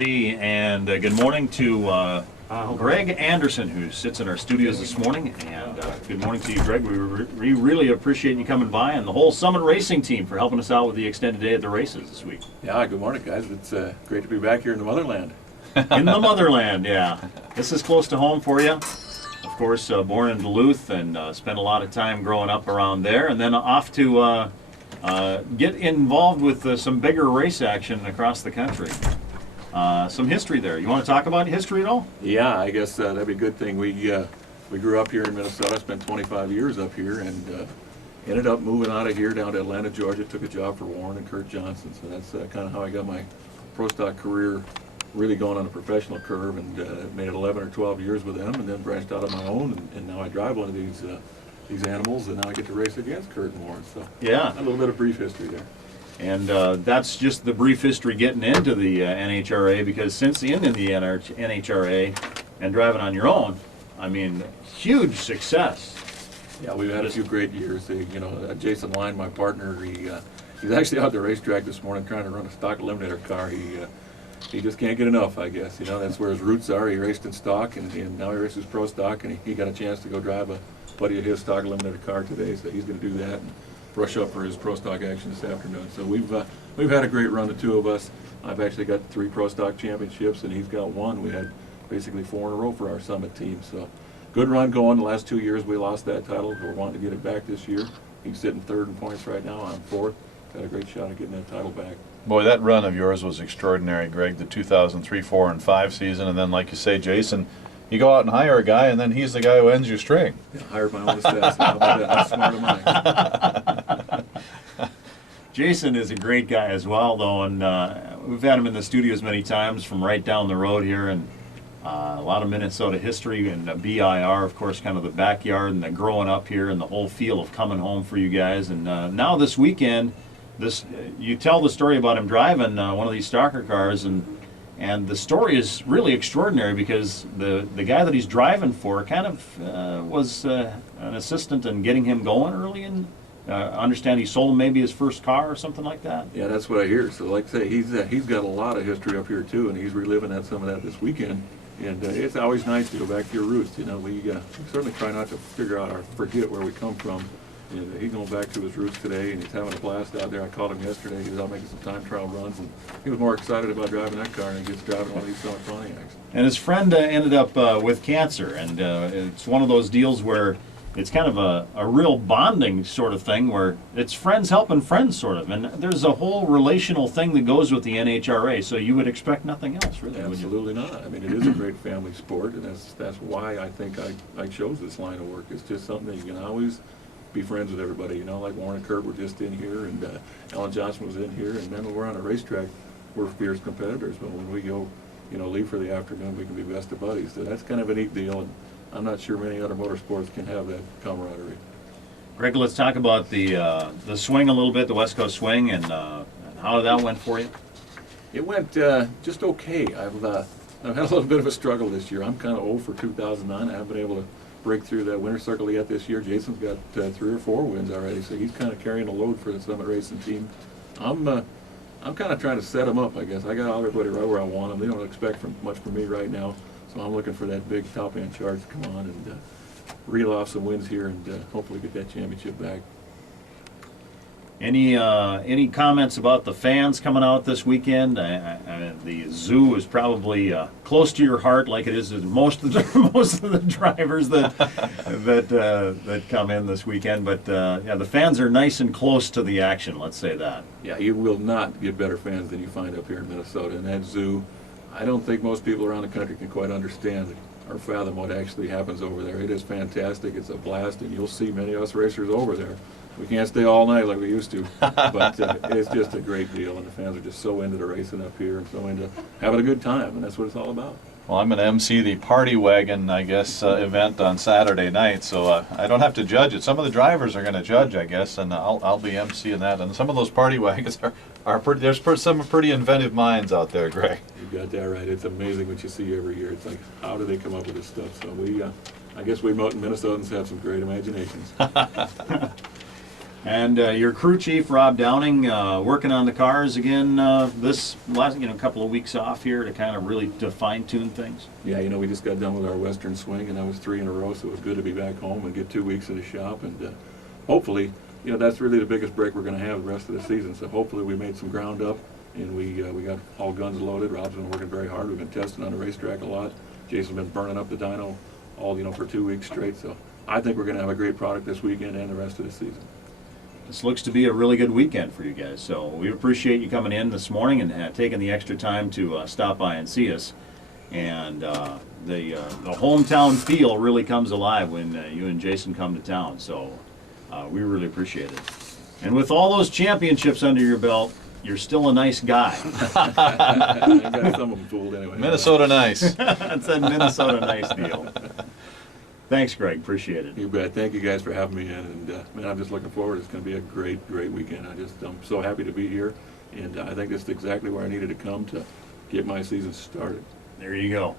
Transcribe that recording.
And good morning to Greg Anderson, who sits in our studios this morning. And good morning to you, Greg. We really appreciate you coming by, and the whole Summit Racing team for helping us out with the extended day at the races this week. Yeah, good morning, guys. It's great to be back here in the motherland. In the motherland, yeah. This is close to home for you. Of course, born in Duluth and spent a lot of time growing up around there, and then off to get involved with some bigger race action across the country. Some history there. You want to talk about history at all? Yeah, I guess that'd be a good thing. We grew up here in Minnesota, spent 25 years up here, and ended up moving out of here down to Atlanta, Georgia. Took a job for Warren and Kurt Johnson. So that's kind of how I got my pro stock career really going on a professional curve, and made it 11 or 12 years with them, and then branched out on my own, and now I drive one of these animals, and now I get to race against Kurt and Warren. So yeah, a little bit of brief history there. And that's just the brief history getting into the NHRA, because since in the NHRA and driving on your own, I mean, huge success. Yeah, we've had a few great years. Jason Line, my partner, he's actually out at the racetrack this morning trying to run a stock eliminator car. He just can't get enough, I guess. That's where his roots are. He raced in stock, and now he races pro stock, and he got a chance to go drive a buddy of his stock eliminator car today, so he's going to do that and brush up for his pro stock action this afternoon. So we've had a great run, the two of us. I've actually got 3 pro stock championships, and he's got 1. We had basically 4 in a row for our Summit team. So good run going. The last 2 years we lost that title. We're wanting to get it back this year. He's sitting 3rd in points right now. I'm 4th. Got a great shot at getting that title back. Boy, that run of yours was extraordinary, Greg. The 2003, 4, and 5 season, and then, like you say, Jason, you go out and hire a guy, and then he's the guy who ends your string. Yeah, hired my own stats. How about that? That's smart of mine. Jason is a great guy as well, though, and we've had him in the studios many times from right down the road here, and a lot of Minnesota history and BIR, of course, kind of the backyard and the growing up here and the whole feel of coming home for you guys. And now this weekend, you tell the story about him driving one of these stalker cars, and the story is really extraordinary because the guy that he's driving for kind of was an assistant in getting him going early, and understand he sold him maybe his first car or something like that. Yeah, that's what I hear. So like I say, he's got a lot of history up here too, and he's reliving some of that this weekend. And it's always nice to go back to your roots. We certainly try not to forget where we come from. And he's going back to his roots today, and he's having a blast out there. I called him yesterday. He was out making some time trial runs, and he was more excited about driving that car than he gets driving one of these Summit Pontiacs. And his friend ended up with cancer, and it's one of those deals where it's kind of a real bonding sort of thing, where it's friends helping friends sort of, and there's a whole relational thing that goes with the NHRA, so you would expect nothing else, really, would you? Absolutely not. I mean, it is a great family sport, and that's why I think I chose this line of work. It's just something that you can always be friends with everybody, like Warren and Kurt were just in here, and Alan Johnson was in here, and then when we're on a racetrack, we're fierce competitors, but when we go, leave for the afternoon, we can be best of buddies. So that's kind of a neat deal, and I'm not sure many other motorsports can have that camaraderie. Greg, let's talk about the swing a little bit, the West Coast swing, and how that went for you. It went just okay. I've had a little bit of a struggle this year. I'm kind of old for 2009. I haven't been able to break through that winter circle yet this year. Jason's got 3 or 4 wins already, so he's kind of carrying the load for the Summit Racing team. I'm kind of trying to set him up, I guess. I got everybody right where I want them. They don't expect much from me right now, so I'm looking for that big top-end charge to come on and reel off some wins here and hopefully get that championship back. Any comments about the fans coming out this weekend? The zoo is probably close to your heart, like it is to most of the drivers that come in this weekend. But yeah, the fans are nice and close to the action. Let's say that. Yeah, you will not get better fans than you find up here in Minnesota. And that zoo, I don't think most people around the country can quite understand or fathom what actually happens over there. It is fantastic. It's a blast, and you'll see many of us racers over there. We can't stay all night like we used to, but it's just a great deal, and the fans are just so into the racing up here and so into having a good time, and that's what it's all about. Well, I'm going to MC the Party Wagon, I guess, event on Saturday night, so I don't have to judge it. Some of the drivers are going to judge, I guess, and I'll be MCing that. And some of those party wagons are pretty. There's some pretty inventive minds out there, Greg. You got that right. It's amazing what you see every year. It's like, how do they come up with this stuff? So I guess we Minnesotans have some great imaginations. And your crew chief, Rob Downing, working on the cars again this last, couple of weeks off here to kind of really to fine tune things. Yeah, we just got done with our Western swing, and that was 3 in a row, so it was good to be back home and get 2 weeks in the shop. And hopefully, that's really the biggest break we're going to have the rest of the season. So hopefully we made some ground up, and we got all guns loaded. Rob's been working very hard. We've been testing on the racetrack a lot. Jason's been burning up the dyno all, for 2 weeks straight. So I think we're going to have a great product this weekend and the rest of the season. This looks to be a really good weekend for you guys, so we appreciate you coming in this morning and taking the extra time to stop by and see us. And the hometown feel really comes alive when you and Jason come to town, so we really appreciate it. And with all those championships under your belt, you're still a nice guy. I got some of them fooled anyway. Minnesota nice. That's that Minnesota nice deal. Thanks, Greg. Appreciate it. You bet. Thank you guys for having me in, and man, I'm just looking forward. It's going to be a great weekend. I'm so happy to be here, and I think this is exactly where I needed to come to get my season started. There you go.